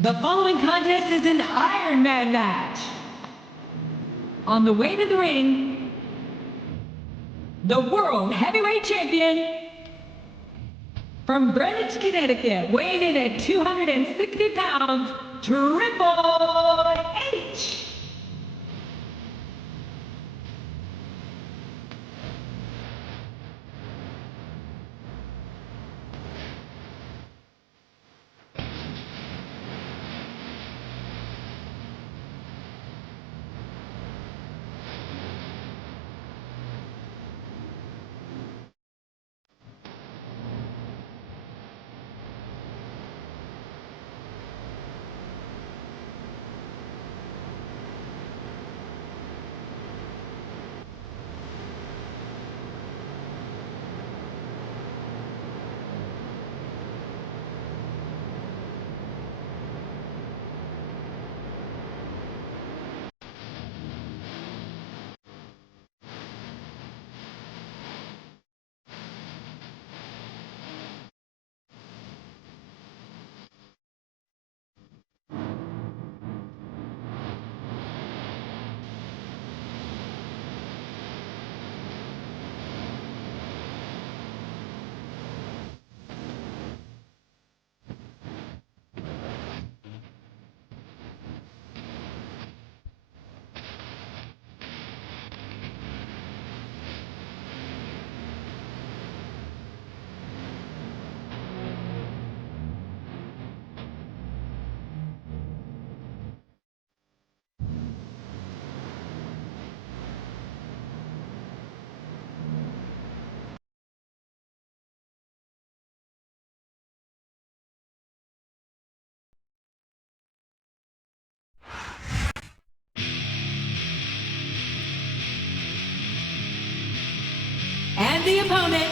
The following contest is an Ironman match. On the way to the ring, the World Heavyweight Champion from Greenwich, Connecticut, weighing in at 260 pounds, Triple H. And the opponent,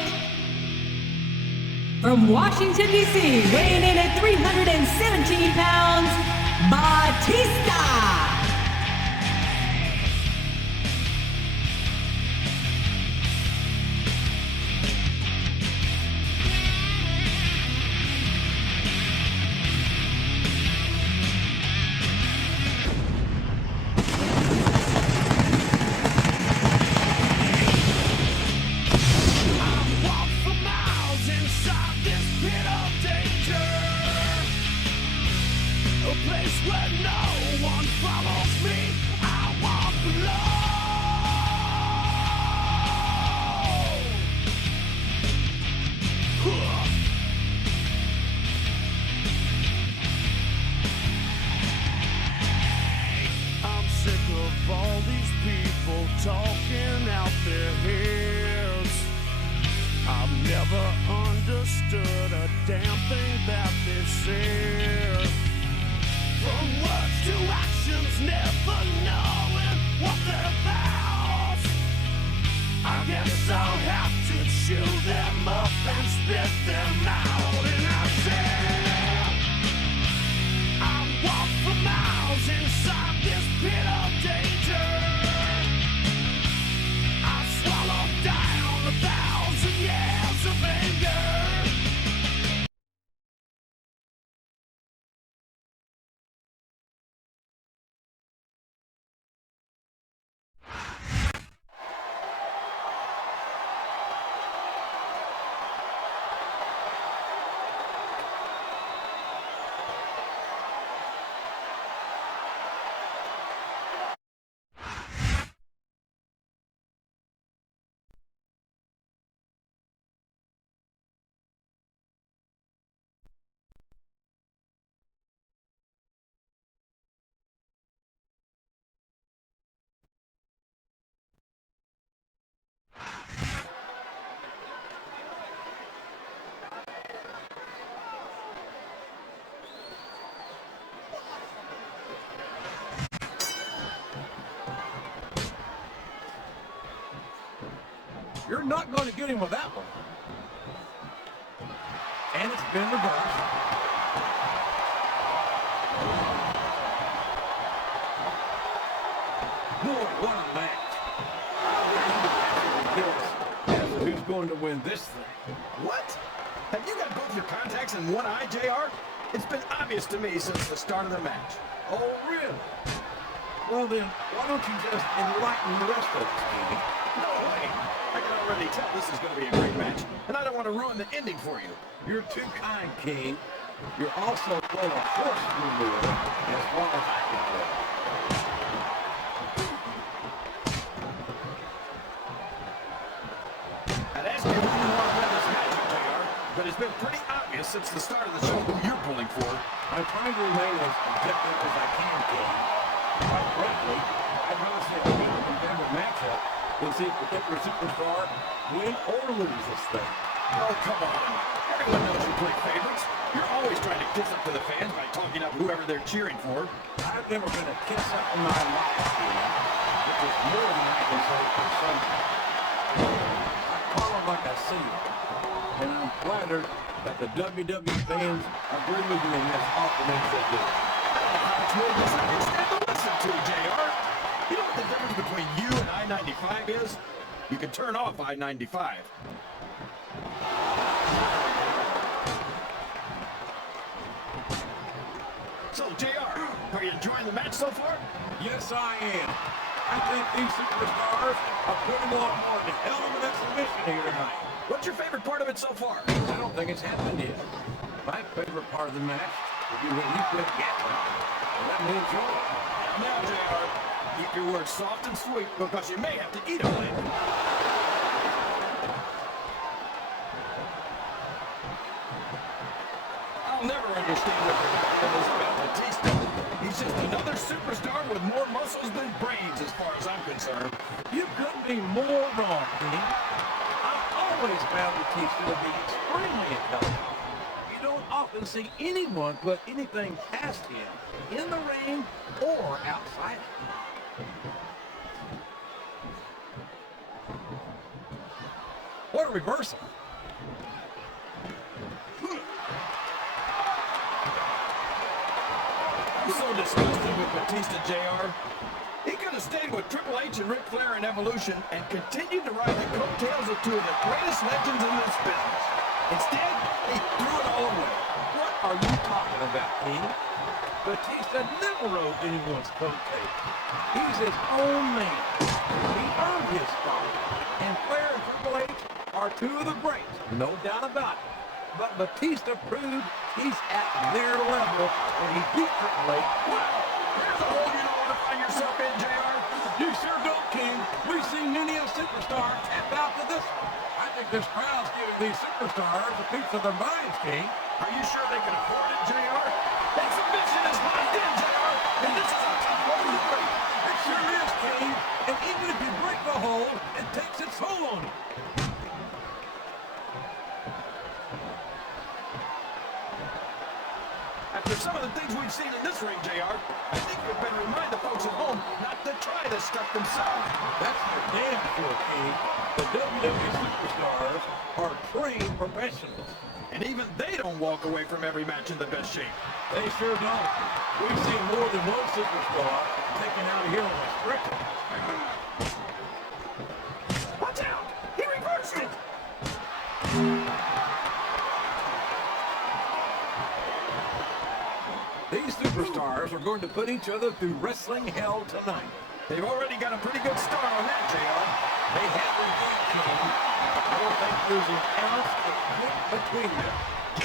from Washington, D.C., weighing in at 317 pounds, Batista. Talking out their heads. I've never understood a damn thing that they said. From words to actions, never knowing what they're about. I guess I'll have to chew them up and spit them out. And I said, I've walked for miles inside this pit of danger. Down 1,000 years of anger. You're not going to get him with that one. And it's been reversed. Boy, what a match. Guess who's going to win this thing? What? Have you got both your contacts in one eye, JR? It's been obvious to me since the start of the match. Oh, really? Well then, why don't you just enlighten the rest of us, King? No way. I can already tell this is going to be a great match, and I don't want to ruin the ending for you. You're too kind, King. You're also full of horse manure, as far as I can tell. I'd ask you who you want to win this match, JR, but it's been pretty obvious since the start of the show who you're pulling for. I'm trying to remain as objective as I can, King. Quite frankly, I'd rather see a real competitive matchup than see a particular superstar win or lose this thing. Oh, come on. Everyone knows you play favorites. You're always trying to kiss up to the fans by talking up whoever they're cheering for. I've never been a kiss up in my life, King, which is more than I can say for some. I call them like I see them, and I'm flattered that the WWE fans agree with me as often as they do. It's more misunderstand to listen to, JR. You know what the difference between you and I-95 is? You can turn off I-95. So, JR, are you enjoying the match so far? Yes, I am. I think these superstars are putting on a hell of an exhibition here tonight. What's your favorite part of it so far? I don't think it's happened yet. My favorite part of the match will be when you quit gambling. Let me enjoy it. Now, JR, keep your words soft and sweet because you may have to eat them later. I'll never understand what the hell is about Batista. He's just another superstar with more muscles than brains as far as I'm concerned. You couldn't be more wrong, King. I've always found Batista to be extremely intelligent. You don't often see anyone put anything past him in the ring or outside it. What a reversal. I'm so disgusted with Batista, JR. He could have stayed with Triple H and Ric Flair in Evolution and continued to ride the coattails of two of the greatest legends in this business. Instead, he threw it all away. What are you talking about, King? Batista never rode anyone's coattails. He's his own man. He earned his spot. And Flair and Triple H are two of the greats, no doubt about it. But Batista proved he's at their level when he beat Triple H. Wow! There's a hole you don't want to find yourself in, JR. You sure don't, King. We've seen many a superstar tap out to this one. I think this crowd's giving these superstars a piece of their minds, King. Are you sure they can afford it, JR? Exhibition is locked in, JR, and this is a tough hole to break. It sure is, King. And even if you break the hold, it takes its toll on you. After some of the things we've seen in this ring, JR, I think we'd better remind the folks at home not to try this stuff themselves. That's for damn sure, King. The WWE superstars are trained professionals. And even they don't walk away from every match in the best shape. They sure don't. We've seen more than one superstar taken out of here on a stretcher. Watch out! He reversed it! These superstars are going to put each other through wrestling hell tonight. They've already got a pretty good start on that, JR. They have their good King. I don't think there's an ounce of quit between them.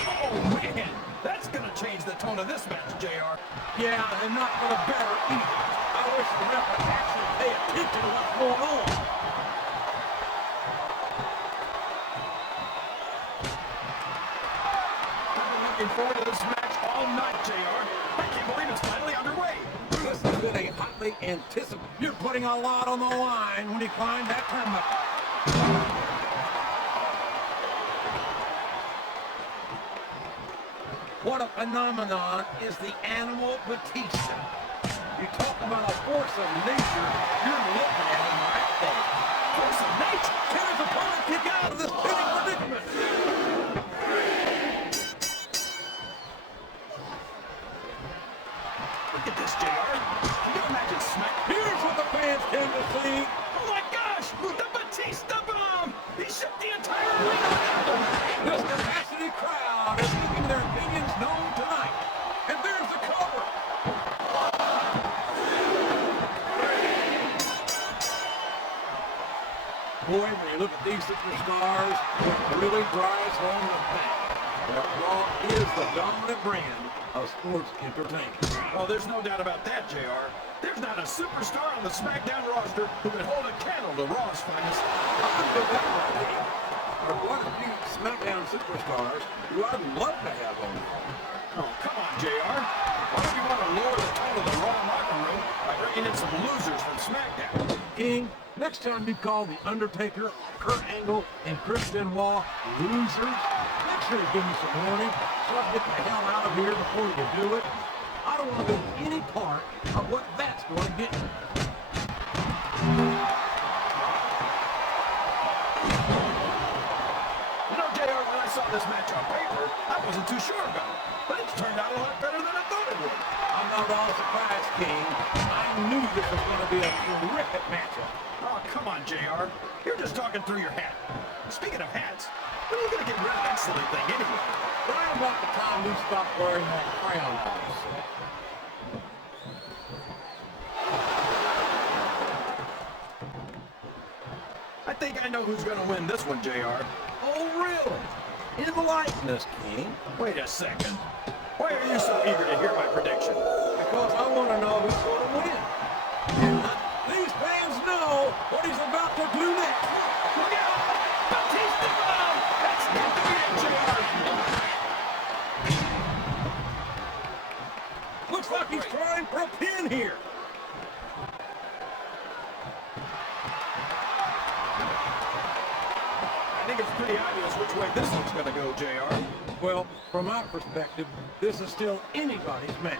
Oh, man! That's gonna change the tone of this match, JR. Yeah, and not for the better either. I wish the ref would actually pay attention to what's going on. I've been looking forward to this match all night, JR. I can't believe it's finally underway. This has been a hotly anticipated. You're putting a lot on the line when you climb that turnbuckle. What a phenomenon is the animal Batista. You talk about a force of nature, you're looking at him right there. Force of nature? Can his opponent kick out of this pinning predicament? Look at this, JR. Can you imagine Smack? Here's what the fans came to see. Oh my gosh! The Batista bomb! He shook the entire arena! This capacity crowd is making their opinions known tonight. Boy, when you look at these superstars, it really drives home the fact that Raw is the dominant brand of sports entertainment. Oh, there's no doubt about that, JR. There's not a superstar on the SmackDown roster who can hold a candle to Raw's finest. There are quite a few SmackDown superstars who I'd love to have on the phone. Oh, come on, JR. Why don't you want to lower the tone of the Raw locker room by bringing in some losers from SmackDown? King, next time you call The Undertaker, Kurt Angle, and Chris Benoit losers, make sure to give me some warning so I get the hell out of here before you do it. I don't want to be any part of what that's going to get me. You know, JR, when I saw this match on paper, I wasn't too sure about it. But it's turned out a lot better than I thought it would. I'm not all surprised, King. I knew this was going to be a terrific matchup. Oh, come on, JR. You're just talking through your hat. Speaking of hats, when are you going to get rid of that silly thing anyway? Right about the time we stopped wearing that crown on us. I think I know who's going to win this one, JR. Oh, really? In the likeness, King. Wait a second. Why are you so eager to hear my prediction? Because I want to know who's going to win. And these fans know what he's about to do next. Look out! Batista! That's not the end, JR! Looks like he's trying for a pin here. I think it's pretty obvious which way this one's going to go, JR. Well, from my perspective, this is still anybody's match.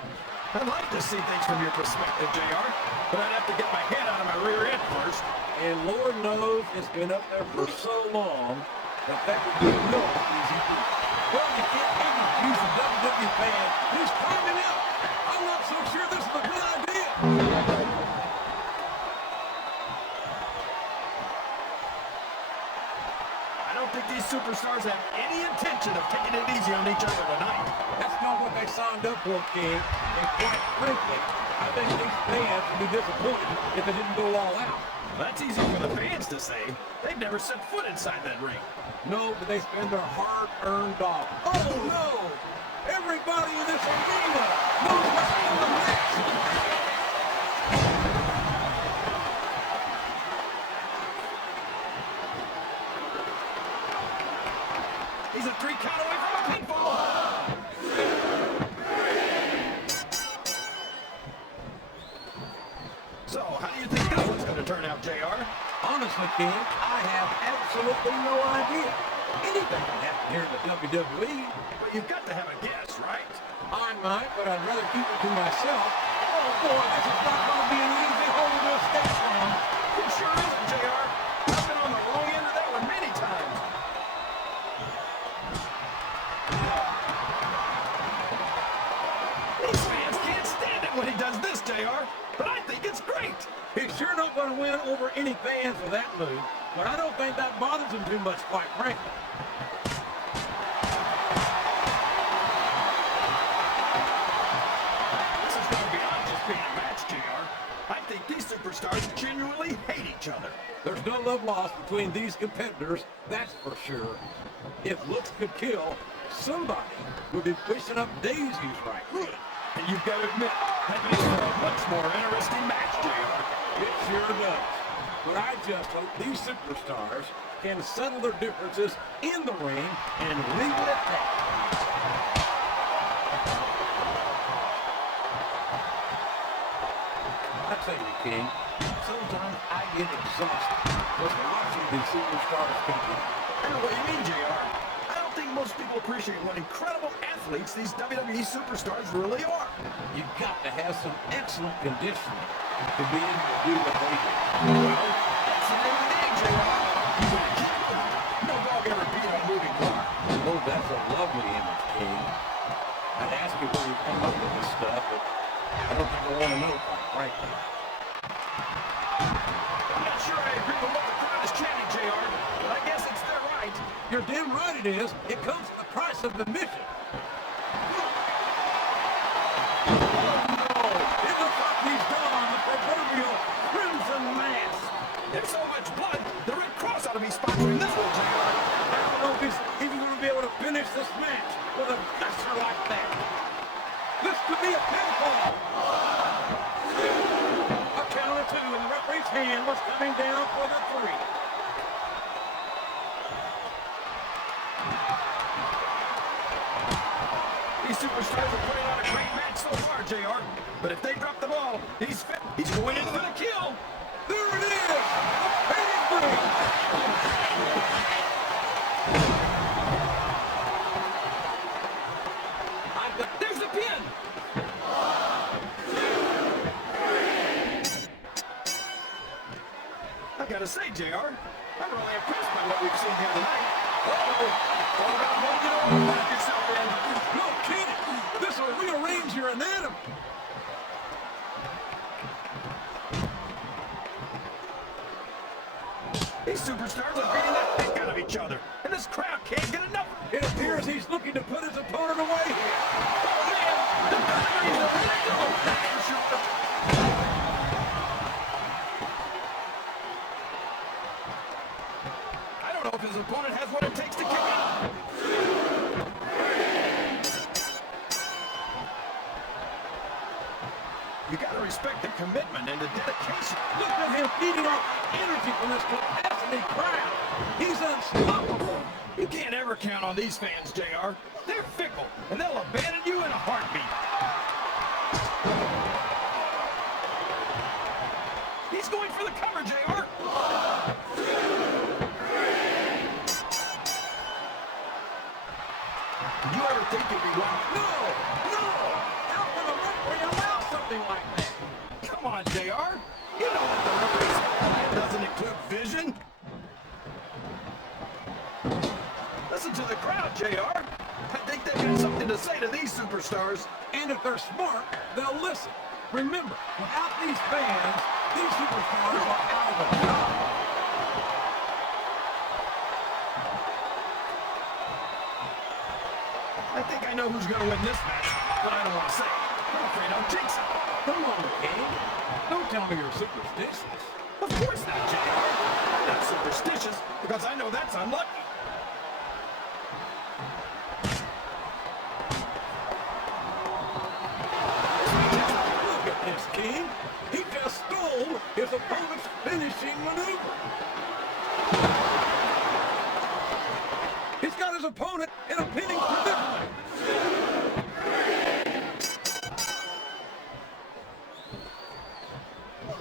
I'd like to see things from your perspective, JR, but I'd have to get my head out of my rear end first. And Lord knows it's been up there for so long that would be no easy feat. Well, you can't even accuse a WWE fan who's climbing out. I'm not so sure this is a good idea. I don't think these superstars have any intention of taking it easy on each other tonight. That's not what they signed up for, King. And quite frankly, I think these fans would be disappointed if they didn't go all out. That's easy for the fans to say. They've never set foot inside that ring. No, but they spend their hard-earned dollars. Oh, no! Everybody in this arena knows what's coming next! He's a 3 count away from a pinfall. So, how do you think this one's going to turn out, JR? Honestly, King, I have absolutely no idea. Anything can happen here in the WWE. But you've got to have a guess, right? I might, but I'd rather keep it to myself. Oh, boy, this is not going to be an easy hole to escape from. It sure isn't, JR. I've been on the wrong end of that one many times. These fans can't stand it when he does this, JR. But I think it's great. He's sure not going to win over any fans with that move, but I don't think that bothers him too much, quite frankly. This is going beyond just being a match, JR. I think these superstars genuinely hate each other. There's no love lost between these competitors, that's for sure. If looks could kill, somebody would be pushing up daisies right now. And you've got to admit, that makes for a much more interesting match, JR. It sure does. But I just hope these superstars can settle their differences in the ring and leave it at that. I tell you, King, sometimes I get exhausted just watching these superstars compete. I know what you mean, JR. I don't think most people appreciate what incredible athletes these WWE superstars really are. You've got to have some excellent conditioning to be able to do what they do. Well, that's the name of the game, JR. No dog ever beat a moving car. Oh, that's a lovely image, King. I'd ask you where you come up with this stuff, but I don't think I want to know, quite frankly. I'm not sure I agree with what the crowd is chanting, JR, but I guess it's their right. You're damn right it is. It comes at the price of admission. It looks like he's done on the proverbial crimson mask. There's so much blood, the Red Cross man was coming down for the 3. These superstars are putting on a great match so far, JR. But if they drop the ball, he's fit. He's going in for the kill. There it is! Pedigree! There's the pin. I gotta say, JR, I'm really impressed by what we've seen here tonight. All about holding on to back yourself in. No kidding! This will rearrange your anatomy. These superstars are beating the heck out of each other, and this crowd can't get enough. It appears he's looking to put his opponent away here. I don't know if his opponent has what it takes to kick out. You gotta respect the commitment and the dedication. Look at him feeding off energy from this capacity crowd. He's unstoppable. You can't ever count on these fans, JR. They're fickle, and they'll abandon you in a heartbeat. He's going for the cover, JR. Did you ever think you'd be one? No! How can the referee allow something like that? Come on, JR. You know that the referee's line doesn't include vision. Listen to the crowd, JR. I think they've got something to say to these superstars. And if they're smart, they'll listen. Remember, without these fans, these superstars are out of a job. I think I know who's going to win this match, but I don't want to say it. I'm afraid I'll jinx it. Come on, King. Don't tell me you're superstitious. Of course not, JR. I'm not superstitious because I know that's unlucky. Look at this, King. He just stole his opponent's finishing maneuver. He's got his opponent in a pinning predicament.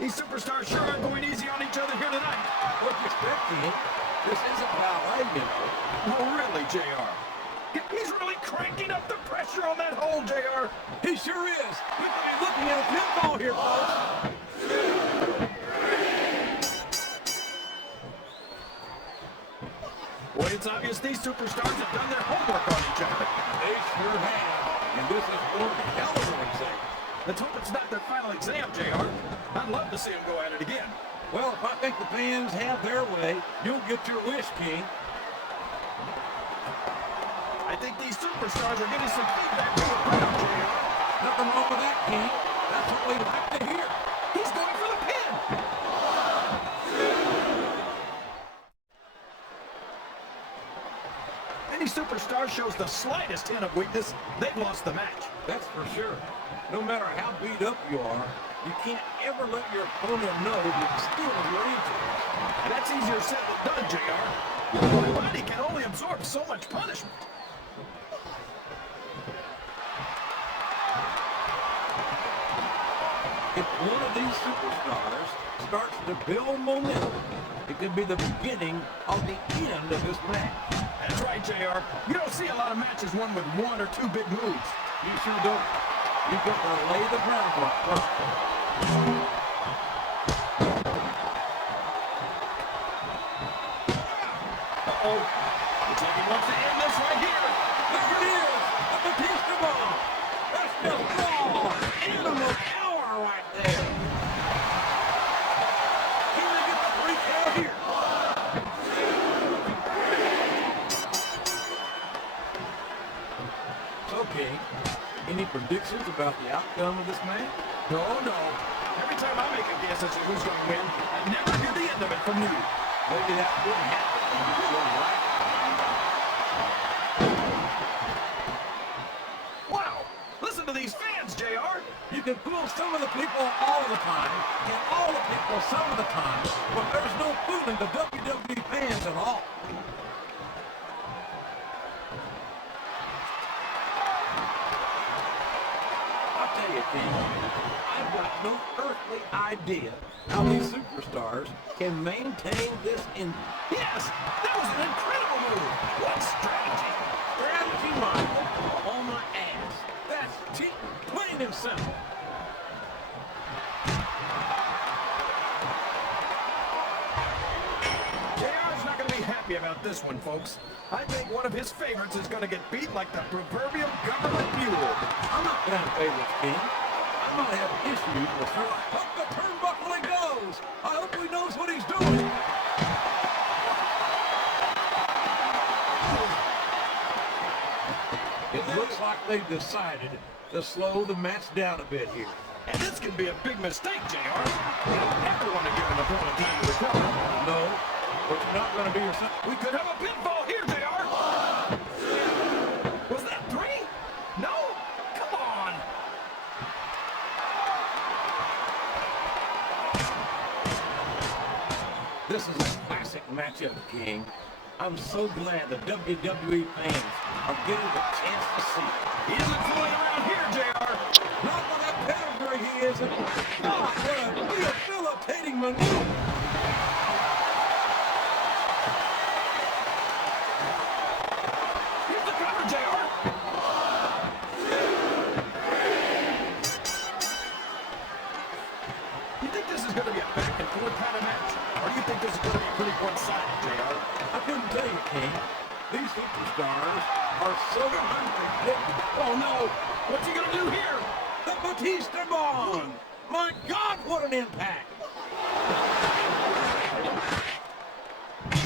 These superstars sure are going easy on each other here tonight. What you expect, King? This isn't ballet, you know. Oh, really, JR? He's really cranking up the pressure on that hole, JR. He sure is. We could be looking at a pinfall here, folks. Well, it's obvious these superstars have done their homework on each other. They sure have. And this is one hell of an exam. Let's hope it's not their final exam, JR. I'd love to see them go at it again. Well, if I think the fans have their way, you'll get your wish, King. I think these superstars are getting some feedback from the crowd, JR. Nothing wrong with that, King. That's what we like to hear. He's going for the pin. Any superstar shows the slightest hint of weakness, they've lost the match. That's for sure. No matter how beat up you are, you can't ever let your opponent know the extent of your injuries. And that's easier said than done, JR. My body can only absorb so much punishment. If one of these superstars starts to build momentum, it could be the beginning of the end of this match. That's right, JR. You don't see a lot of matches won with one or two big moves. You sure don't. You've got to lay the groundwork first. Uh-oh. Looks like he wants to end this right here. There it is! The Batista bomb! That's just raw animal power right there! Can we get the 3 count here? Okay. Any predictions about the outcome of this match? No. Every time I make a guess as to who's going to win, I never hear the end of it from you. Maybe that wouldn't happen when you were right. Wow! Listen to these fans, JR. You can fool some of the people all the time, and all the people some of the time, but there's no fooling the WWE fans at all. I'll tell you, King, I've got no earthly idea how these superstars can maintain this in. Yes, that was an incredible move. What strategy? Strategy, Michael, on my ass. That's cheating, plain and simple. JR's not going to be happy about this one, folks. I think one of his favorites is going to get beat like the proverbial government mule. I'm not going to favorites, King. I might have issues with her. Up the turnbuckle he goes. I hope he knows what he's doing. It looks like they've decided to slow the match down a bit here. And this could be a big mistake, JR. You don't ever want to give an opponent time to recover. No, but you're not going to be yourself. We could have a pinfall here, JR. Was that 3? No? Come on. This is a classic matchup, King. I'm so glad the WWE fans are getting the chance to see it. He isn't fooling around here, JR. Not with that pedigree he isn't. God, what a rehabilitating maneuver. Here's the cover, JR. You think this is going to be a back and forth kind of match? Or do you think this is going to be pretty one-sided, JR? I couldn't tell you, King. These superstars are so hungry. Oh, no. What's he going to do here? The Batista bomb! My God, what an impact!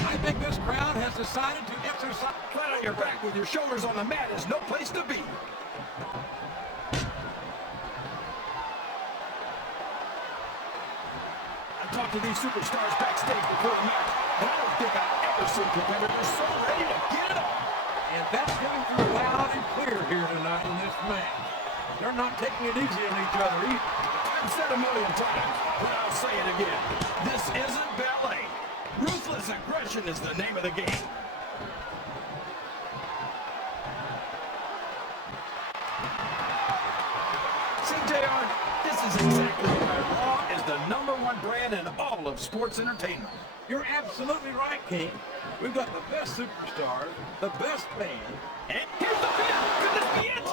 I think this crowd has decided to exercise. Flat on your back with your shoulders on the mat is no place to be. I've talked to these superstars backstage before the match, and I don't think I've ever seen competitors so ready to get it up. And that's coming through loud and clear here tonight in this match. They're not taking it easy on each other either. I've said a million times, but I'll say it again. This isn't ballet. Ruthless aggression is the name of the game. See, JR, this is exactly why Raw is the #1 brand in all of sports entertainment. You're absolutely right, King. We've got the best superstars, the best band. And here's the pin. Could this be it?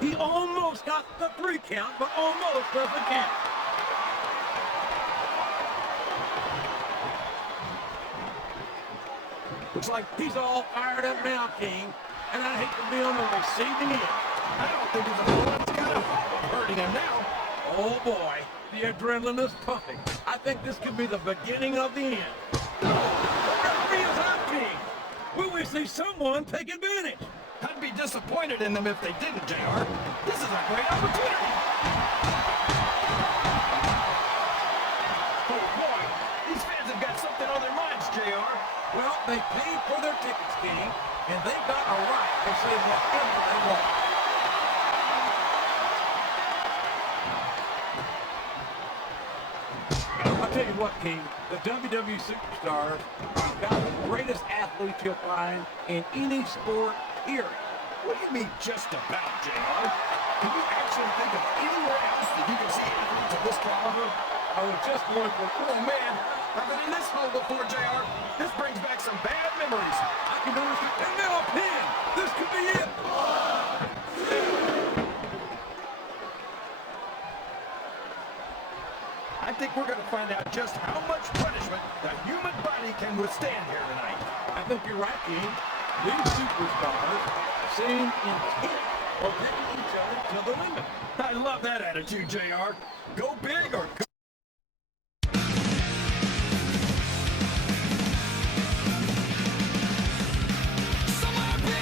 He almost got the 3 count, but almost doesn't count. Looks like he's all fired up now, King, and I hate to be on the receiving end. I don't think his opponent's got a hope of hurting him now. Oh boy, the adrenaline is pumping. I think this could be the beginning of the end. The referee is out, King. Will we see someone take advantage? I'd be disappointed in them if they didn't, JR. This is a great opportunity. Oh boy, these fans have got something on their minds, JR. Well, they paid for their tickets, King, and they've got a right to say whatever they want. I'll tell you what, King, the WWE superstars are about the greatest athletes you'll find in any sport, period. What do you mean, just about, JR? Can you actually think of anywhere else that you can see athletes of this caliber? I was just going for, Oh man, I've been in this hole before, JR. This brings back some bad memories. I can understand, and now a pin! This could be it! I think we're going to find out just how much punishment the human body can withstand here tonight. I think you're right, King. These superstars seem intent on taking each other to the limit. I love that attitude, JR. Go big or go